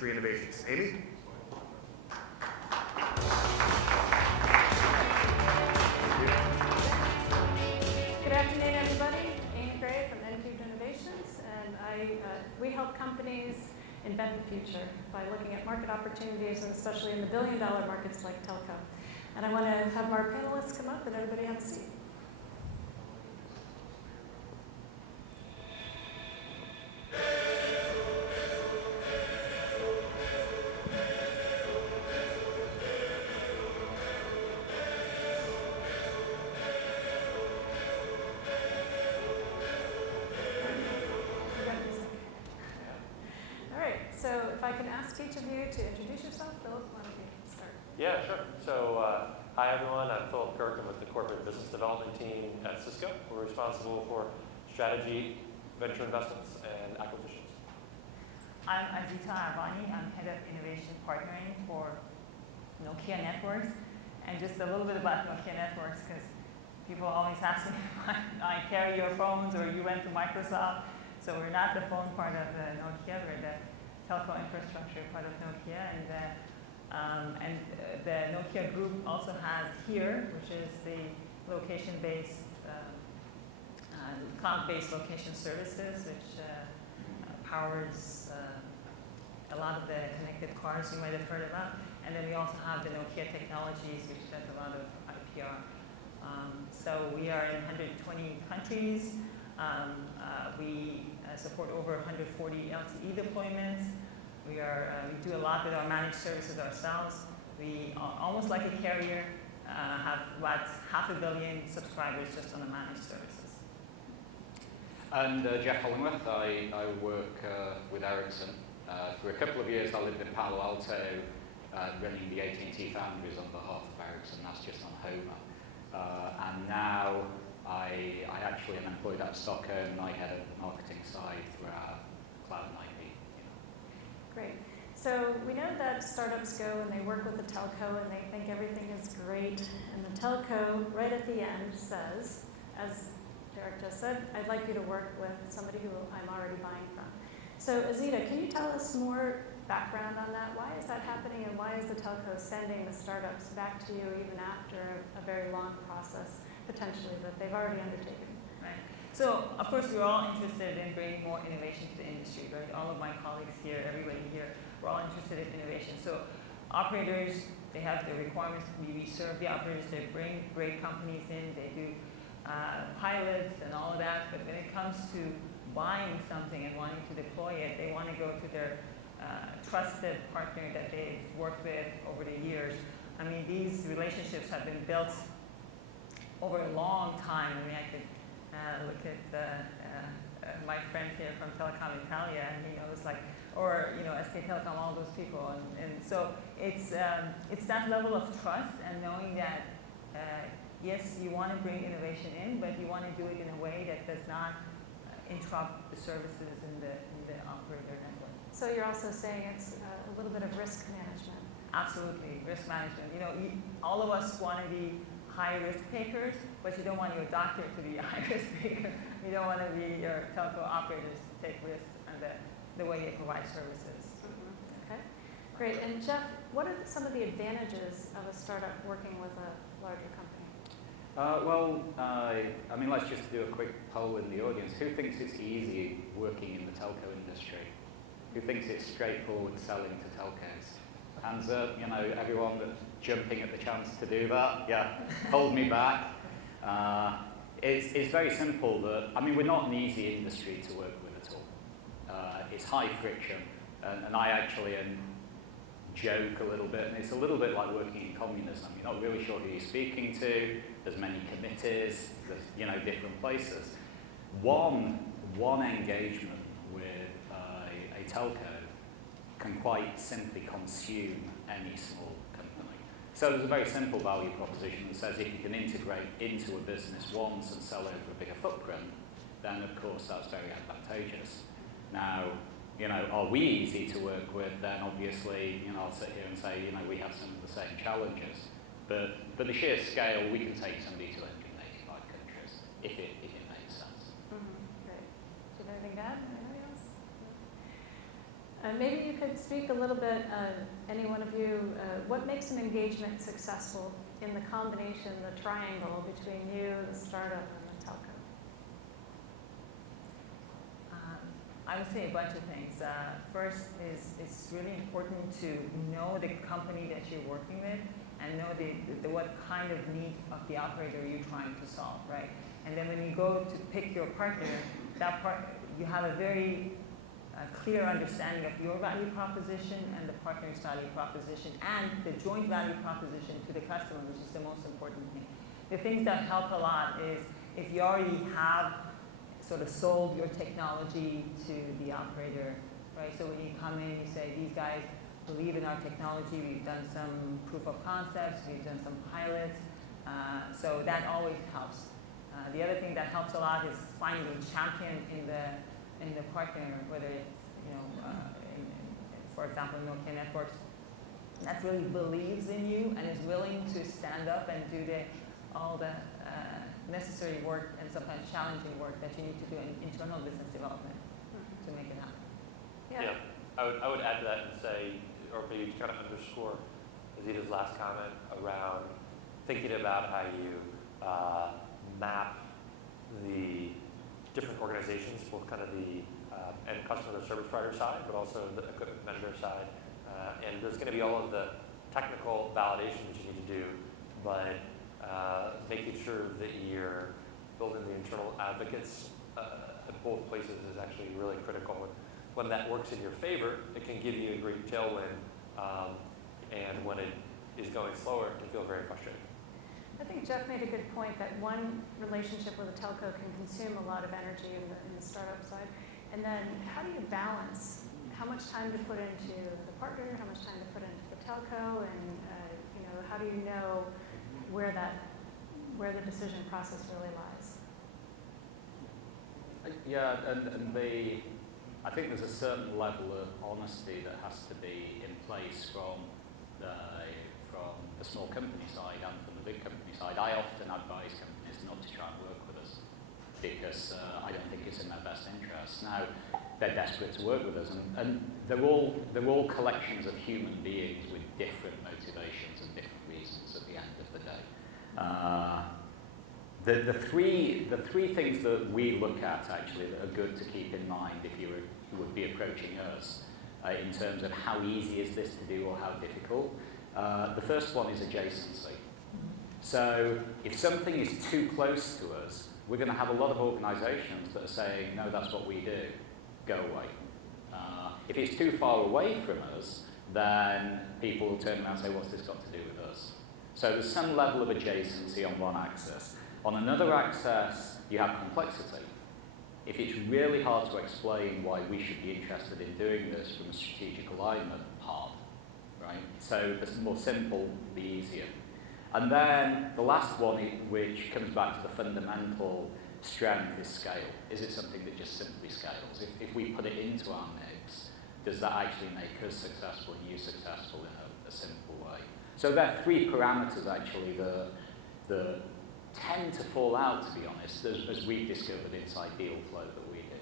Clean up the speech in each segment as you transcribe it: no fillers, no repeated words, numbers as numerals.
industry innovations. Amie? Good afternoon, everybody. Amie from N-Cubed Innovations, and we help companies invent the future by looking at market opportunities, and especially in the billion-dollar markets like telco. And I want to have our panelists come up and everybody have a seat. Each of you to introduce yourself. Philip, why don't you start? Yeah, sure. So, hi everyone. I'm Philip Kirk. I'm with the corporate business development team at Cisco. We're responsible for strategy, venture investments, and acquisitions. I'm Azita Arvani. I'm head of innovation partnering for Nokia Networks. And just a little bit about Nokia Networks, because people always ask me if I carry your phones or you went to Microsoft. So we're not the phone part of Nokia. We're the telco infrastructure part of Nokia, and the Nokia group also has here, which is the location-based, cloud-based location services, which powers a lot of the connected cars you might have heard about. And then we also have the Nokia Technologies, which does a lot of IPR. So we are in 120 countries. We support over 140 LTE deployments. We do a lot with our managed services ourselves. We are almost like a carrier, have about 500 million subscribers just on the managed services. And Geoff Hollingworth, I work with Ericsson. For a couple of years I lived in Palo Alto running the AT&T foundries on behalf of Ericsson. That's just on Homer. And now I actually am employed at Stockholm, and I head up the marketing side for our cloud and IP. Great. So we know that startups go and they work with the telco and they think everything is great. And the telco, right at the end, says, as Derek just said, I'd like you to work with somebody who I'm already buying from. So Azita, can you tell us more background on that? Why is that happening, and why is the telco sending the startups back to you even after a very long process, potentially, that they've already undertaken? Right. So, of course, we're all interested in bringing more innovation to the industry, right? All of my colleagues here, everybody here, we're all interested in innovation. So, operators, they have their requirements. We serve the operators. They bring great companies in. They do pilots and all of that. But when it comes to buying something and wanting to deploy it, they want to go to their trusted partner that they've worked with over the years. I mean, these relationships have been built over a long time. I mean, I could look at my friend here from Telecom Italia, and he knows, like, or SK Telecom, all those people, and so it's that level of trust and knowing that yes, you want to bring innovation in, but you want to do it in a way that does not interrupt the services in the operator network. So you're also saying it's a little bit of risk management. Absolutely, risk management. All of us want to be high-risk takers, but you don't want your doctor to be a high-risk taker. You don't want to be your telco operators to take risks and the way they provide services. Mm-hmm. Okay, great. And Geoff, what are some of the advantages of a startup working with a larger company? I mean, let's just do a quick poll in the audience. Who thinks it's easy working in the telco industry? Who thinks it's straightforward selling to telcos? Hands up, everyone that's jumping at the chance to do that. Yeah, hold me back. It's very simple that, I mean, we're not an easy industry to work with at all. It's high friction, and I actually joke a little bit, and it's a little bit like working in communism. You're not really sure who you're speaking to. There's many committees. There's different places. One engagement with a telco can quite simply consume any small company. So there's a very simple value proposition that says if you can integrate into a business once and sell over a bigger footprint, then of course that's very advantageous. Now, are we easy to work with? Then obviously, I'll sit here and say, we have some of the same challenges. But the sheer scale, we can take somebody to 185 countries if it makes sense. Mm-hmm. Great. Do you have anything to add? Anybody else? Maybe you could speak a little bit, any one of you, what makes an engagement successful in the combination, the triangle between you, the startup, and the telco? I would say a bunch of things. First is it's really important to know the company that you're working with and know what kind of need of the operator you're trying to solve, right? And then when you go to pick your partner, you have a very clear understanding of your value proposition and the partner's value proposition and the joint value proposition to the customer, which is the most important thing. The things that help a lot is if you already have sort of sold your technology to the operator, right? So when you come in, you say, these guys believe in our technology, we've done some proof of concepts, we've done some pilots, so that always helps. The other thing that helps a lot is finding a champion in the partner, whether it's, for example, Nokia Networks, that really believes in you and is willing to stand up and do all the necessary work and sometimes challenging work that you need to do in internal business development to make it happen. Yeah. I would add to that and say, or maybe kind of underscore Azita's last comment around thinking about how you map the different organizations, both kind of the end customer, the service provider side, but also the equipment vendor side. And there's going to be all of the technical validation that you need to do, but making sure that you're building the internal advocates at both places is actually really critical. When that works in your favor, it can give you a great tailwind, and when it is going slower, it can feel very frustrating. I think Geoff made a good point that one relationship with a telco can consume a lot of energy in the startup side. And then how do you balance how much time to put into the partner, how much time to put into the telco, and how do you know where the decision process really lies? Yeah, and I think there's a certain level of honesty that has to be in place from the small company side and from the big company side. I often advise companies not to try and work with us because I don't think it's in their best interest. Now, they're desperate to work with us, and they're all collections of human beings with different motivations and different reasons at the end of the day. The three things that we look at actually that are good to keep in mind if you would be approaching us in terms of how easy is this to do or how difficult. The first one is adjacency. So if something is too close to us, we're going to have a lot of organizations that are saying, no, that's what we do, go away. If it's too far away from us, then people will turn around and say, what's this got to do with us? So there's some level of adjacency on one axis. On another axis, you have complexity. If it's really hard to explain why we should be interested in doing this from a strategic alignment, hard, right? So the more simple, the easier. And then the last one, which comes back to the fundamental strength, is scale. Is it something that just simply scales? If we put it into our mix, does that actually make us successful and you successful in a simple way? So there are three parameters actually that tend to fall out, to be honest, as we've discovered inside Deal Flow that we do.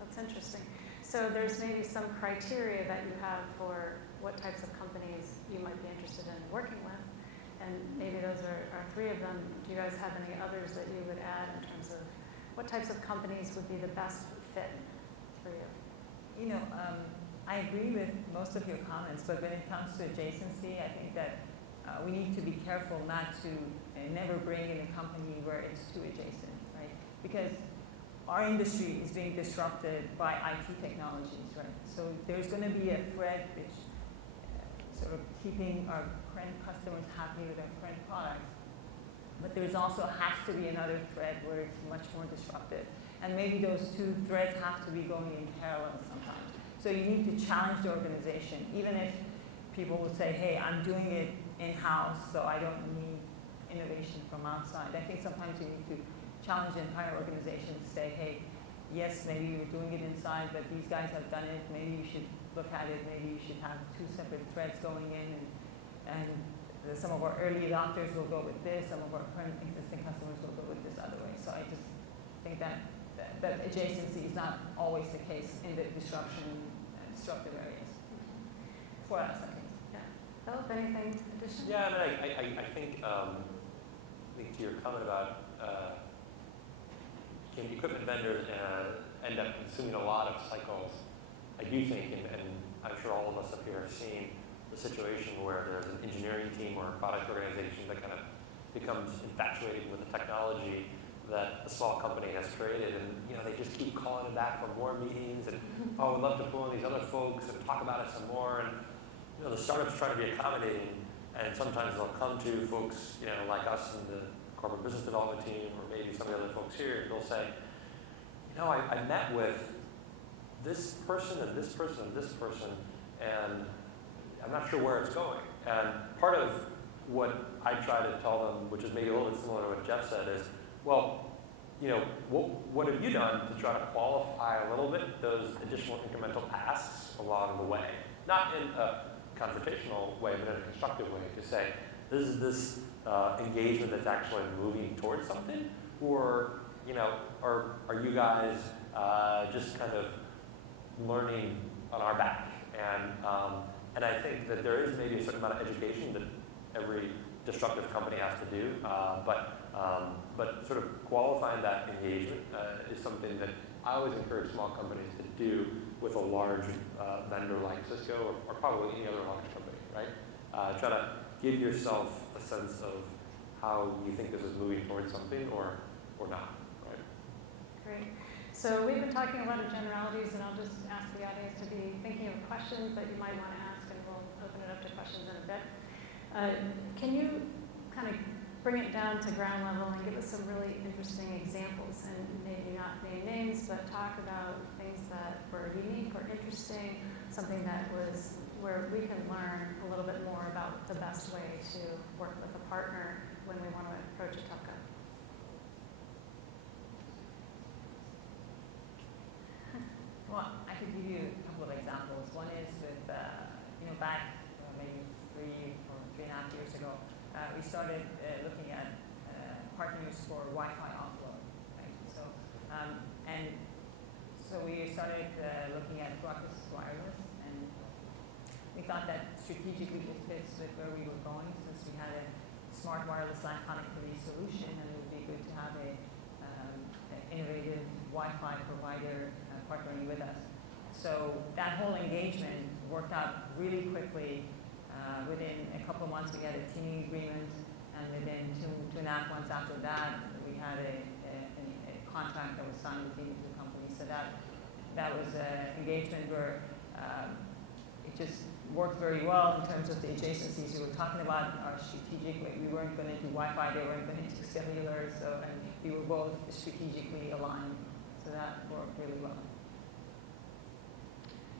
That's interesting. So there's maybe some criteria that you have for what types of companies you might be interested in working with, and maybe those are three of them. Do you guys have any others that you would add in terms of what types of companies would be the best fit for you? I agree with most of your comments, but when it comes to adjacency, I think that we need to be careful not to never bring in a company where it's too adjacent, right? Because our industry is being disrupted by IT technologies, right? So there's going to be a thread which sort of keeping our current customers happy with our current products. But there's also has to be another thread where it's much more disruptive. And maybe those two threads have to be going in parallel sometimes. So you need to challenge the organization, even if people will say, hey, I'm doing it in-house, so I don't need innovation from outside. I think sometimes you need to challenge the entire organization to say, hey, yes, maybe you're doing it inside, but these guys have done it. Maybe you should look at it. Maybe you should have two separate threads going in, and some of our early adopters will go with this. Some of our current existing customers will go with this other way. So I just think that adjacency is not always the case in the disruptive area. for us at least. Philip, anything additional? Yeah, I think to your comment about can equipment vendors end up consuming a lot of cycles, I do think, and I'm sure all of us up here have seen the situation where there's an engineering team or a product organization that kind of becomes infatuated with the technology that a small company has created, and they just keep calling it back for more meetings, and we'd love to pull in these other folks and talk about it some more, and the startups try to be accommodating, and sometimes they'll come to folks like us in the corporate business development team, or maybe some of the other folks here, and they'll say, I met with this person and this person and this person, and I'm not sure where it's going. And part of what I try to tell them, which is maybe a little bit similar to what Geoff said, is, well, what have you done to try to qualify a little bit those additional incremental asks along the way? Not in a confrontational way, but in a constructive way, to say, is this engagement that's actually moving towards something? Or, are you guys just kind of learning on our back? And I think that there is maybe a certain amount of education that every disruptive company has to do, but sort of qualifying that engagement is something that I always encourage small companies to do with a large vendor like Cisco or probably any other large company, right? Try to give yourself a sense of how you think this is moving towards something or not, right? Great. So we've been talking a lot of generalities, and I'll just ask the audience to be thinking of questions that you might want to ask, and we'll open it up to questions in a bit. Can you kind of bring it down to ground level and give us some really interesting examples, and maybe not name names, but talk about things that were unique or interesting, something that was where we can learn a little bit more about the best way to work with a partner when we want to approach a telco. Well, I could give you a couple of examples. One is with, back maybe 3.5 years ago, we started looking at partners for Wi-Fi offload, right? So, so we started looking at Ruckus Wireless, and we thought that strategically it fits with where we were going, since we had a smart wireless LAN connectivity solution, and it would be good to have an innovative Wi-Fi provider partnering with us. So that whole engagement worked out really quickly. Within a couple of months, we had a teaming agreement, and within 2.5 months after that, we had a contract that was signed between the two companies. So that was an engagement where it just worked very well in terms of the adjacencies we were talking about. Our strategic, we weren't going to do Wi-Fi, they weren't going to do cellular, and we were both strategically aligned. So that worked really well.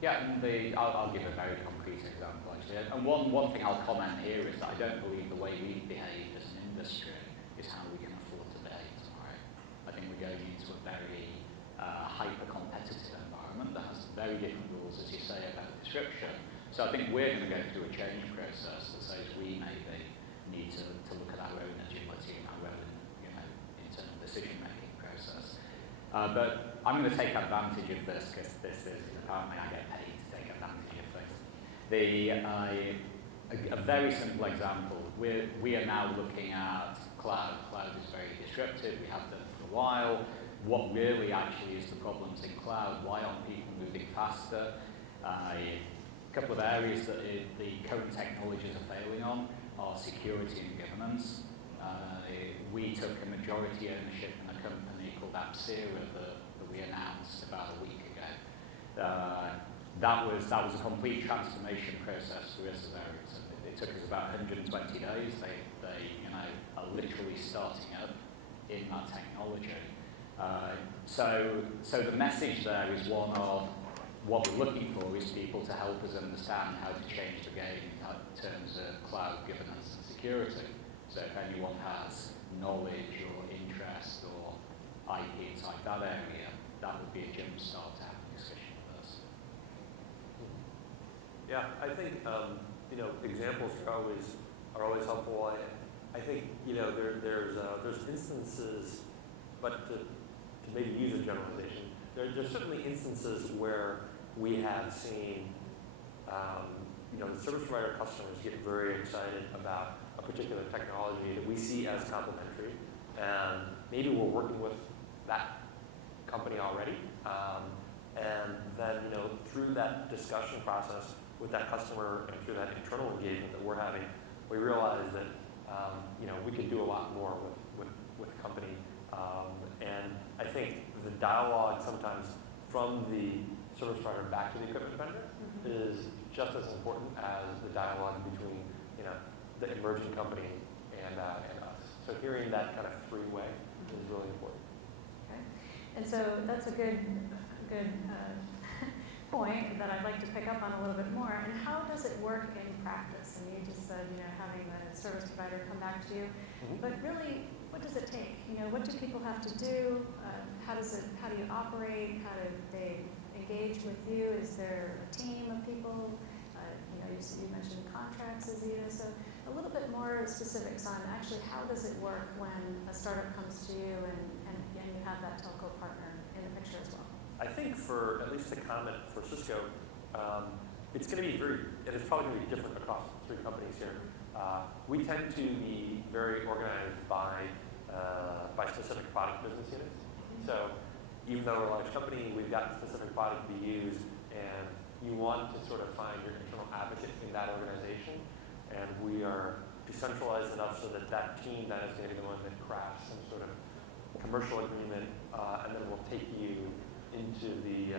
Yeah, and I'll give a very concrete example actually. And one thing I'll comment here is that I don't believe the way we've behaved as an industry is how we can afford to behave tomorrow. I think we're going into a very hyper-competitive environment that has very different rules, as you say, about disruption. So I think we're going to go through a change process that says we maybe need to look at our own agility and our own internal decision-making process. But I'm going to take advantage of this because this is, apparently I get paid to take advantage of things. A very simple example, we are now looking at cloud. Cloud is very disruptive, we have done for a while. What really actually is the problems in cloud? Why aren't people moving faster? A couple of areas that the current technologies are failing on are security and governance. We took a majority ownership in a company called Azita that we announced about a week ago. That was a complete transformation process for us at Ericsson. It took us about 120 days. They are literally starting up in that technology. So the message there is one of what we're looking for is people to help us understand how to change the game in terms of cloud governance and security. So if anyone has knowledge or interest or IP inside that area, that would be a jump start to have a discussion with us. Yeah, I think examples are always helpful. I think there's instances, but to maybe use a generalization, there's certainly instances where we have seen the service provider customers get very excited about a particular technology that we see as complementary, and maybe we're working with that company already, and then through that discussion process with that customer and through that internal engagement that we're having, we realize that we can do a lot more with the company, and I think the dialogue sometimes from the service provider back to the equipment vendor is just as important as the dialogue between the emerging company and us. So hearing that kind of three-way is really important. Okay. And so that's a good point that I'd like to pick up on a little bit more. And how does it work in practice? And you just said, having the service provider come back to you, but really, what does it take? What do people have to do? How do you operate? How do they engage with you? Is there a team of people? You mentioned contracts, Azita. So a little bit more specifics on actually how does it work when a startup comes to you and you have that telco partner in the picture as well? I think for at least a comment for Cisco, it's going to be it's probably going to be different across three companies here. We tend to be very organized by specific product business units. So even though we're a large company, we've got a specific product to be used, and you want to sort of find your internal advocate in that organization, and we are decentralized enough so that that team that is going to be the one that crafts some sort of commercial agreement, and then we'll take you into the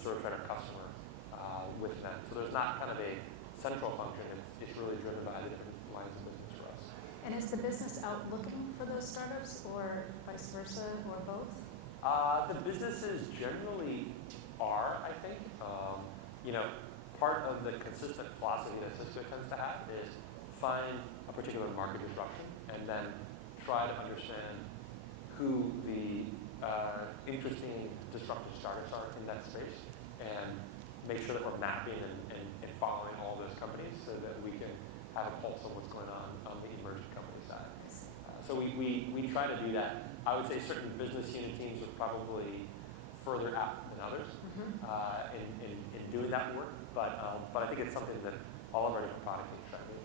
service provider customer with them. So there's not kind of a central function. It's really driven by the different lines of business for us. And is the business out looking for those startups, or vice versa, or both? The businesses generally are, I think. Part of the consistent philosophy that Cisco tends to have is find a particular market disruption and then try to understand who the interesting disruptive startups are in that space and make sure that we're mapping and following all those companies so that we can have a pulse of what's going on the emerging company side. So we try to do that. I would say certain business unit teams are probably further out than others in doing that work, but I think it's something that all of our different product teams try to do.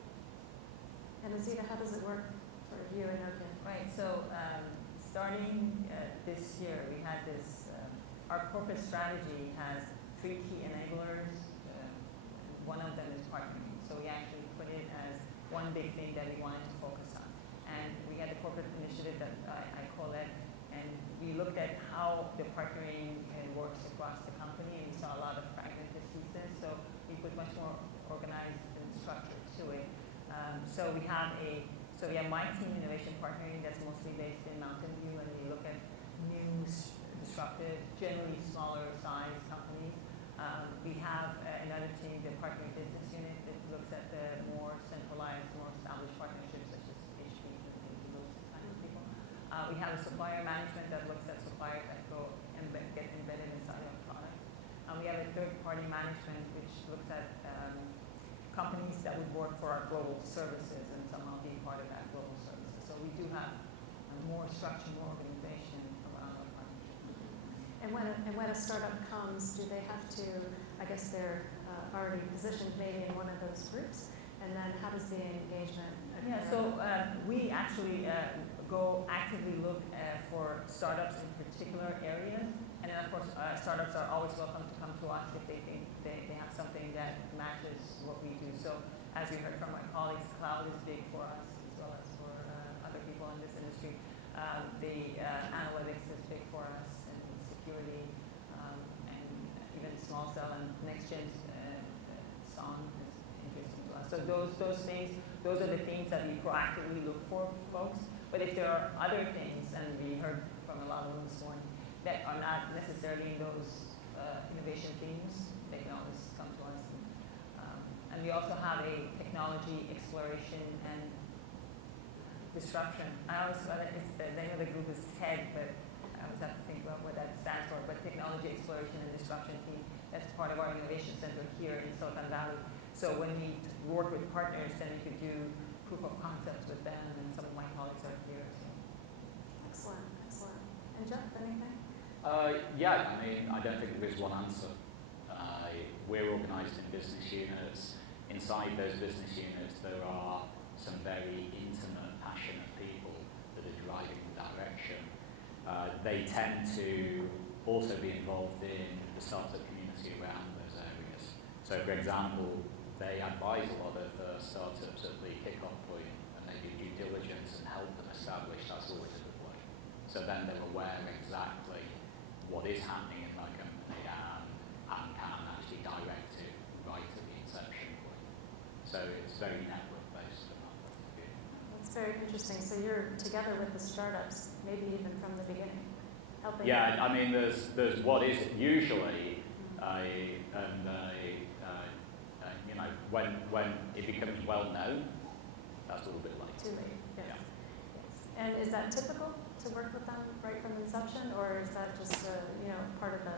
And Azita, how does it work for you and Nokia? Right. So starting this year, we had this. Our corporate strategy has 3 key enablers. One of them is partnering. So we actually put it as one big thing that we wanted to focus on. And we had a corporate initiative that I call it, and we looked at how the partnering works across the company, and we saw a lot of fragmented pieces. So we put much more organized and structure to it. So we have my team innovation partnering that's mostly based in Mountain View, and we look at new, disruptive, generally smaller size companies. We have another team, the partnering business unit, that looks at the more centralized, more established partnerships such as HP and those kinds of people. We have a supplier management that looks at suppliers that get embedded inside our product. We have a third-party management which looks at companies that would work for our global services and somehow be part of that global services. So we do have more structure, more organization around our partnership. And when a startup comes, do they have to, I guess they're already positioned maybe in one of those groups, and then how does the engagement occur? Yeah, so we actually go actively look for startups in particular areas, and then of course startups are always welcome to come to us if they think they have something that matches what we do. So as we heard from my colleagues, cloud is big for us as well as for other people in this industry. The analytics is big for us, and security, and even small cell and next gen SON is interesting to us. So those things, those are the things that we proactively look for folks. But if there are other things, and we heard from a lot of them this morning, that are not necessarily in those innovation themes, they can always come to us. And we also have a technology exploration and disruption. I always thought it's the name of the group is TED, but I always have to think about what that stands for. But technology exploration and disruption team, that's part of our innovation center here in Silicon Valley. So when we work with partners, then we could do proof of concepts with them, and some of my colleagues are here. So. Excellent, excellent. And Geoff, anything? Yeah, I mean, I don't think there is one answer. We're organised in business units. Inside those business units, there are some very intimate, passionate people that are driving the direction. They tend to also be involved in the startup community around those areas. So, for example, they advise a lot of startups at the kick-off point, and they do due diligence and help them establish. That's always a good way. So then they're aware exactly what is happening in that company and can actually direct it right at the inception point. So it's very network-based from that point of view. That's very interesting. So you're together with the startups, maybe even from the beginning, helping. Yeah, I mean, there's what is usually you know, when it becomes well known, that's a little bit late. Too late. Yes. Yeah. Yes. And is that typical to work with them right from inception, or is that just part of the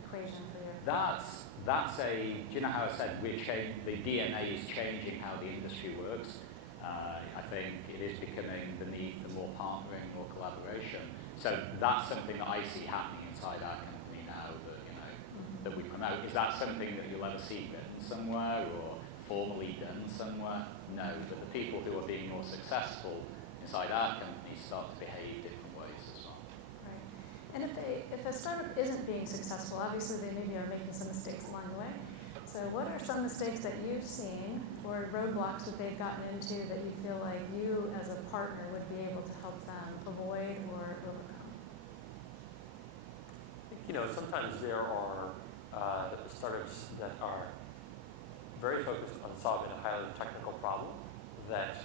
equation for you? That's a. Do you know how I said the DNA is changing how the industry works? I think it is becoming the need for more partnering, more collaboration. So that's something that I see happening inside our company now that we promote. Is that something that you'll ever see written somewhere or formally done somewhere? No, but the people who are being more successful inside our company start to behave different ways as well. Right. And if a startup isn't being successful, obviously they maybe are making some mistakes along the way. So what are some mistakes that you've seen or roadblocks that they've gotten into that you feel like you as a partner would be able to help them avoid or overcome? Sometimes there are startups that are very focused on solving a highly technical problem that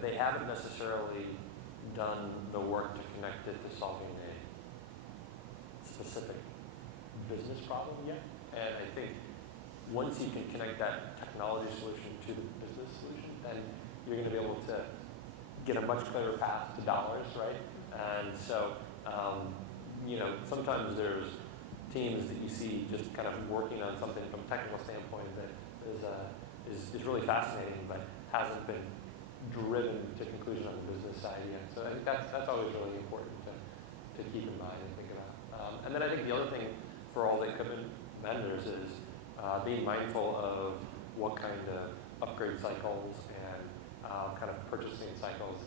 they haven't necessarily done the work to connect it to solving a specific business problem yet. And I think once you can connect that technology solution to the business solution, then you're going to be able to get a much clearer path to dollars, right? And so, sometimes there's teams that you see just kind of working on something from a technical standpoint that is really fascinating, but hasn't been driven to conclusion on the business side yet. So I think that's always really important to keep in mind and think about. And then I think the other thing for all the equipment vendors is being mindful of what kind of upgrade cycles and kind of purchasing cycles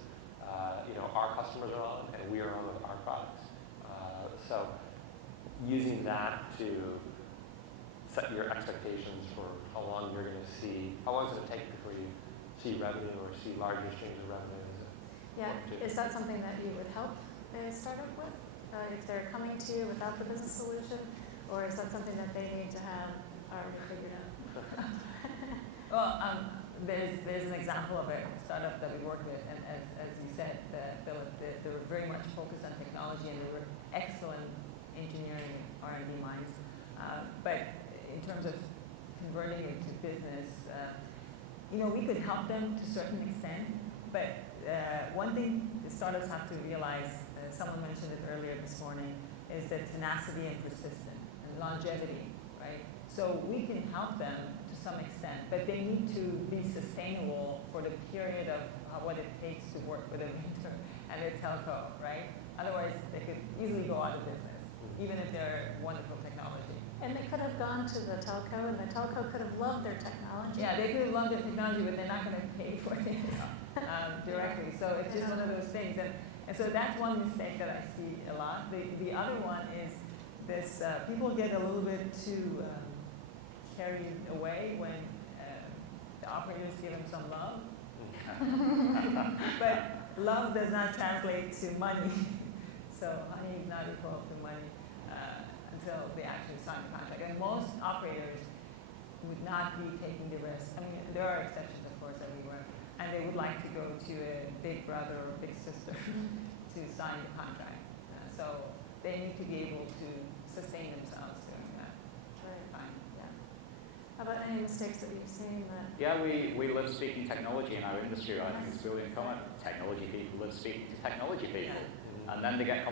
our customers are on and we are on with our products. So using that to set your expectations for how long is it going to take before you see revenue or see larger change of revenue. Yeah, is that something that you would help a startup with if they're coming to you without the business solution, or is that something that they need to have already figured out? Well, there's an example of a startup that we worked with, and as you said, Philip, they were very much focused on technology, and they were excellent engineering R&D minds. But in terms of converting it to business, we could help them to a certain extent. But one thing the startups have to realize, someone mentioned it earlier this morning, is that tenacity and persistence and longevity, right? So we can help them to some extent, but they need to be sustainable for the period of what it takes to work with a vendor and a telco, right? Otherwise, they could easily go out of business, even if they're wonderful technology. And they could have gone to the telco, and the telco could have loved their technology. Yeah, they could have loved their technology, but they're not going to pay for it directly. So it's just one of those things. And so that's one mistake that I see a lot. The other one is this, people get a little bit too carried away when the operators give them some love. But love does not translate to money. So honey is not equal to money until they actually sign the contract. And most operators would not be taking the risk. I mean, there are exceptions, of course, everywhere. And they would like to go to a big brother or big sister to sign the contract. So they need to be able to sustain themselves during that time. Yeah. How about any mistakes that you've seen that? Yeah, we love speaking technology in our industry. I think it's brilliant comment. Technology people love speaking to technology people. Yeah. And then they get